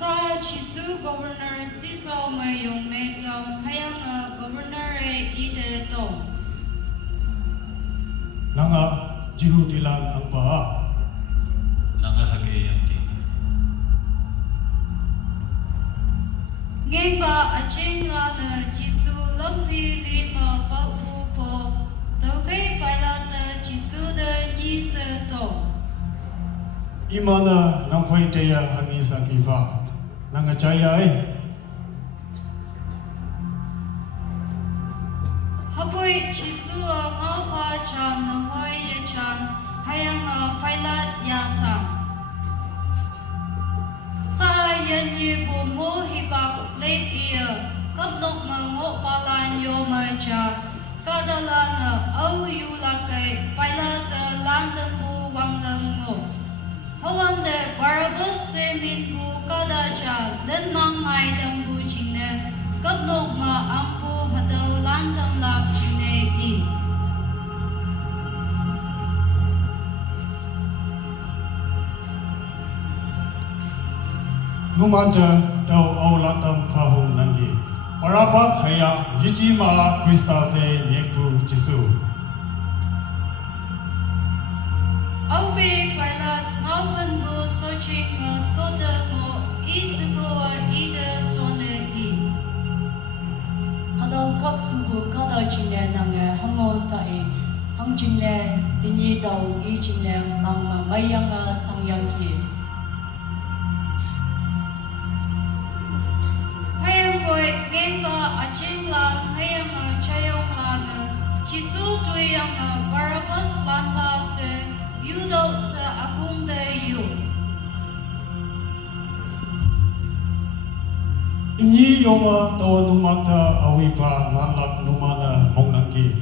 Sa chisu governor siso may yung netong hayang governor ite to. Nanga jihu tilang ang paa. Nanga hage yang king. Ngeng ba aching la na chisu lampi lima pau po tokay pala na chisu de yisa to. Imana nang fai teya hangi sa kifa. Nanga chaya Hapoy chisu nga pa cham na hoy ya cham hayang pailat yasa. Sa yan yu po mo hibak late iya kablok mango palan yo ma cha kadalana au yu lakay pailat landan po wang lango. Hawande Barabas se min po kada cha len mang mai dam bu chine kablok ma ampo hadaw landang lak chine i. Numanta daw aulatam kahung nangi. Barabas haya yichima Krista se nekpu jisu. Aube pailat ngauban bo soching soda mo isugo ida sone i. Hadaw kak subu kada chine nang hango tai hang chine dini daw i chine mang mayang sangyang ki. Hayang boy ngenga aching lang hayang chayong lan chisu tuyang Barabas lanta se yudo sa akong de yu. Inyi yoma tawa numata awipa manlak numana mongnangki.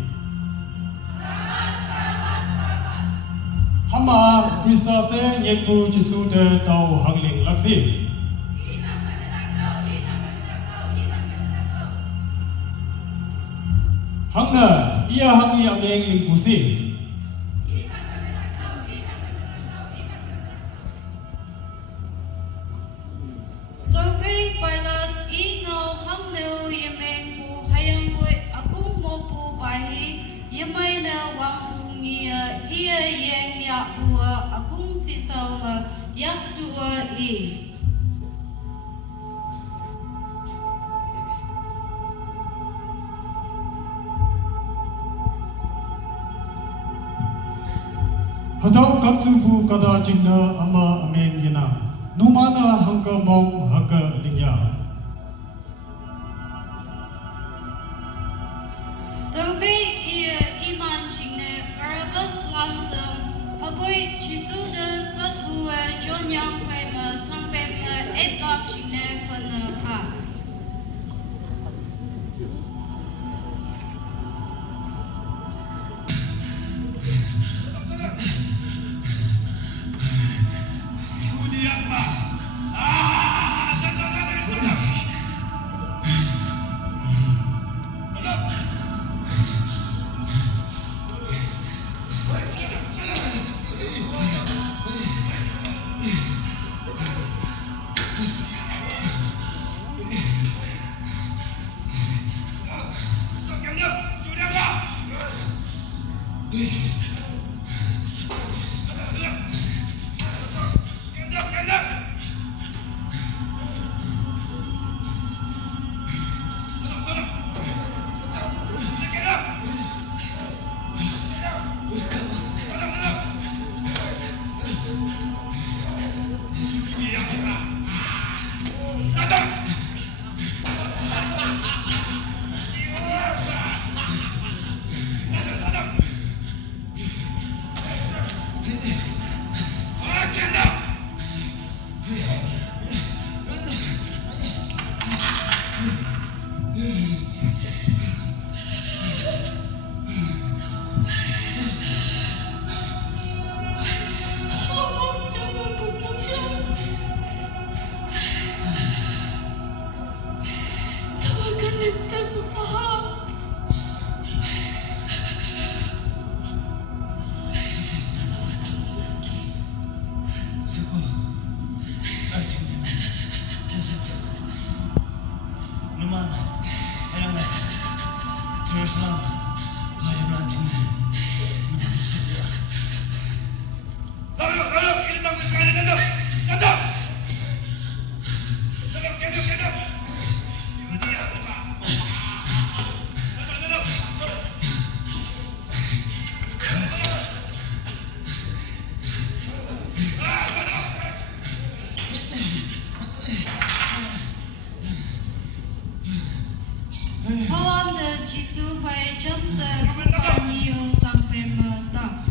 Hama Krista se nekpu jisu de taw hangling laksi. Hanga iya hangi ameng lingpusi. Tokay pailat ingaw hangnew yemeng po hayang boy akong mo po bahi yemay na wang po ngiya iya yeng yak po akong sisaw yak tua i. Hadaw kaksubu kada jingna ama ameng yena. Numana hangka mong haka lingya. Tokay iya iman chingne Barabas lantam haboy chisu de satbu jonyang pema tangpem etlak chingne pana pa. Islam layan lancing lalu ini tak sekali kado kado Hawan de Jisu phải chấm sờ bao nhiêu tăng về mờ tăng.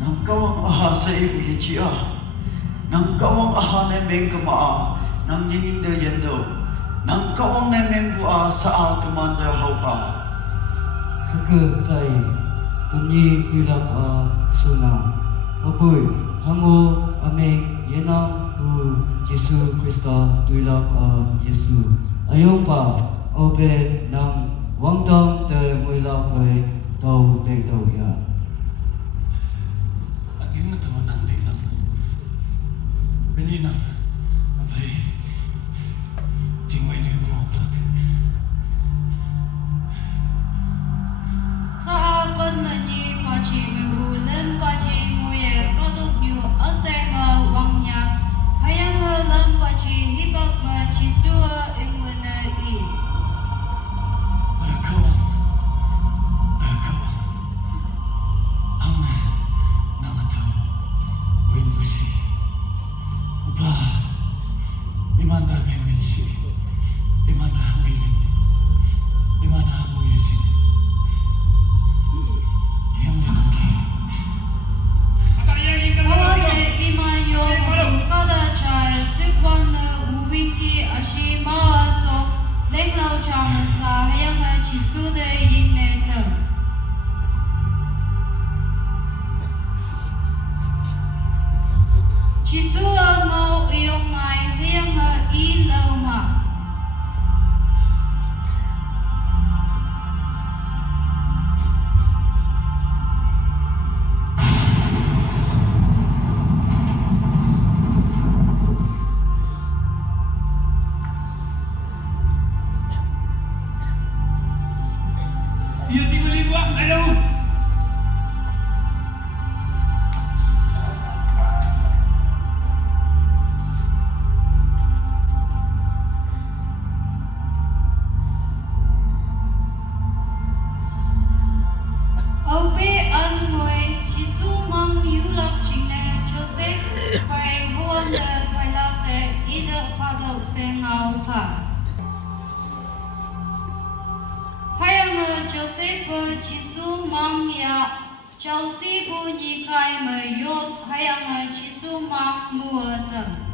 Nang kawang aha sa ibu yichia, nang kawang aha na mengkama, nang jininda yendo, nang kawang na mengbua sa tumanda haupa. Ketai tunyi pilak suna, apoi hango ameng yenang u Yesus Krista tuilak Yesus. Ayong pa obe nang wangtang te muilak ay tau te tau ya. Aging natawa ng dinang Beninang Abay Tingway niyo yung mga oblak Sa apan mani pachi mbulen pachi nguye kadok yu asay ma wangnya hayang lam pachi hipak ma Jisua ingwena i. Marakawan Ang nangatao Win busi Upa Imanda gawin si Imana hangilin Imana hangulisin Yang dinangki Hawan de imanyo kada chai sikwan uwinti ashi ma so leng lao cham sa hayang Jisu de yingne tem. Jisu ngau iyong ngai hayang i lau ma. Iya di beli buah ada Ope an ngồi Jisu mang yu lak chingne Joseph phải huan de phải lak de ida padau se ngau pa. Hayang Joseph Jisu mang ya Chao si bu ni kai me yot hayang Jisu mang mua de.